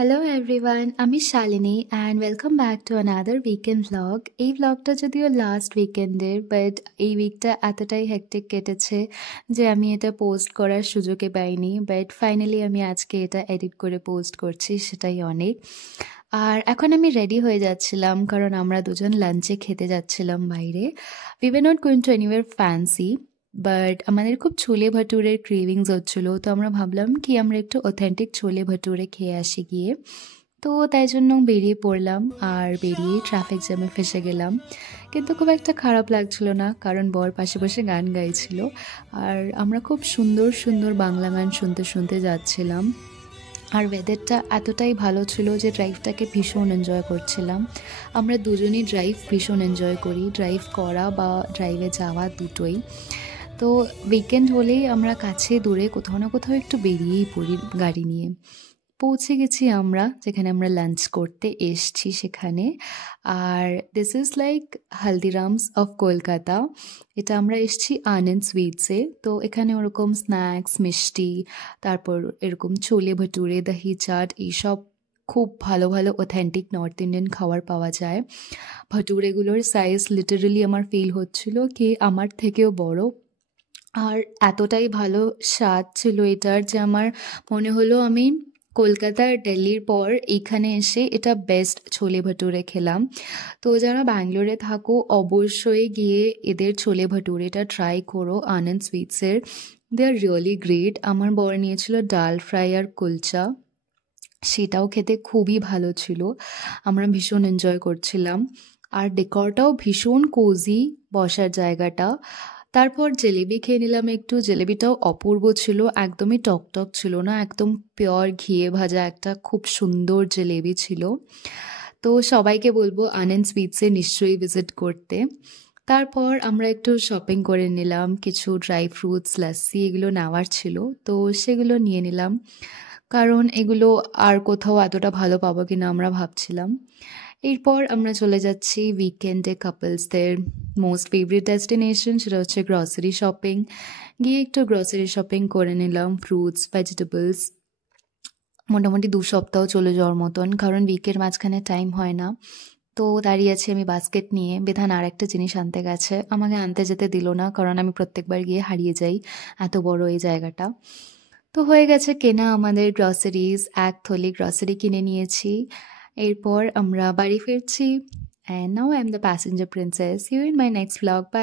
Hello everyone, আমি Shalini and welcome back to another weekend vlog. এই ভ্লগটা যদিও লাস্ট উইকেন্ডের, বাট এই উইকটা এতটাই হেক্টিক কেটেছে যে আমি এটা পোস্ট করার সুযোগই পাইনি। বাট ফাইনালি আমি আজকে এটা এডিট করে পোস্ট করছি, সেটাই অনেক। আর এখন আমি রেডি হয়ে যাচ্ছিলাম কারণ আমরা দুজন লাঞ্চে খেতে যাচ্ছিলাম বাইরে। We were not going to anywhere fancy, but আমাদের খুব ছোলে ভাটুরের ক্রেভিংস হচ্ছিলো, তো আমরা ভাবলাম কি আমরা একটু অথেন্টিক ছোলে ভাটুরে খেয়ে আসি গিয়ে। তো তাই জন্য বেরিয়ে পড়লাম, আর বেরিয়ে ট্রাফিক জ্যামে ফেসে গেলাম। কিন্তু খুব একটা খারাপ লাগছিল না, কারণ বর পাশে বসে গান গাইছিল আর আমরা খুব সুন্দর সুন্দর বাংলা গান শুনতে শুনতে যাচ্ছিলাম। আর ওয়েদারটা এতটাই ভালো ছিল যে ড্রাইভটাকে ভীষণ এনজয় করছিলাম। আমরা দুজনই ড্রাইভ ভীষণ এনজয় করি, ড্রাইভ করা বা ড্রাইভে যাওয়া দুটোই। তো উইকেন্ড হলেই আমরা কাছে দূরে কোথাও না কোথাও একটু বেরিয়েই পড়ি গাড়ি নিয়ে। পৌঁছে গেছি আমরা যেখানে আমরা লাঞ্চ করতে এসছি সেখানে। আর this is like Haldiram's of Kolkata. এটা আমরা এসছি আনন্দ সুইটসে। তো এখানে ওরকম স্ন্যাক্স, মিষ্টি, তারপর এরকম ছোলে ভাটুরে, দহি চাট, এইসব খুব ভালো ভালো অথেন্টিক নর্থ ইন্ডিয়ান খাবার পাওয়া যায়। ভাটুরেগুলোর সাইজ লিটারালি আমার ফিল হচ্ছিল কি আমার থেকেও বড়। আর এতটাই ভালো স্বাদ ছিল এটার যে আমার মনে হলো আমি কলকাতা আর দিল্লির পর এইখানে এসে এটা বেস্ট ছোলে ভাটুরে খেলাম। তো যারা ব্যাঙ্গালোরে থাকো অবশ্যই গিয়ে এদের ছোলে ভাটুরেটা ট্রাই করো আনন্দ সুইটসের। দে আর রিয়েলি গ্রেট। আমার বর নিয়েছিল ডাল ফ্রাই আর কুলচা, সেটাও খেতে খুবই ভালো ছিল। আমরা ভীষণ এনজয় করছিলাম। আর ডেকরটাও ভীষণ কোজি, বসার জায়গাটা। তারপর জেলেবি খেয়ে নিলাম একটু, জেলেবিটাও অপূর্ব ছিল, একদমই টকটক ছিল না, একদম পিওর ঘিয়ে ভাজা একটা খুব সুন্দর জেলেবি ছিল। তো সবাইকে বলবো আনন্দ সুইটসে নিশ্চয়ই ভিজিট করতে। তারপর আমরা একটু শপিং করে নিলাম, কিছু ড্রাই ফ্রুটস, লাস্সি এগুলো নেওয়ার ছিল, তো সেগুলো নিয়ে নিলাম, কারণ এগুলো আর কোথাও এতটা ভালো পাবো কিনা আমরা ভাবছিলাম। এরপর আমরা চলে যাচ্ছি উইকেন্ডে কাপলসদের মোস্ট ফেভারিট ডেস্টিনেশন, সেটা হচ্ছে গ্রসারি শপিং। গিয়ে একটু গ্রসারি শপিং করে নিলাম, ফ্রুটস, ভেজিটেবলস। মোটামুটি 2 সপ্তাহ চলে যাওয়ার মতন, কারণ উইকের মাঝখানে টাইম হয় না। তো দাঁড়িয়ে আছি আমি বাস্কেট নিয়ে, বিধান আর একটা জিনিস আনতে গেছে, আমাকে আনতে যেতে দিল না কারণ আমি প্রত্যেকবার গিয়ে হারিয়ে যাই, এত বড় এই জায়গাটা। তো হয়ে গেছে কেনা আমাদের গ্রসারিজ, 1 থলি গ্রসারি কিনে নিয়েছি। এরপর আমরা বাড়ি ফিরছি। And now I am the passenger princess. See you in my next blog. By.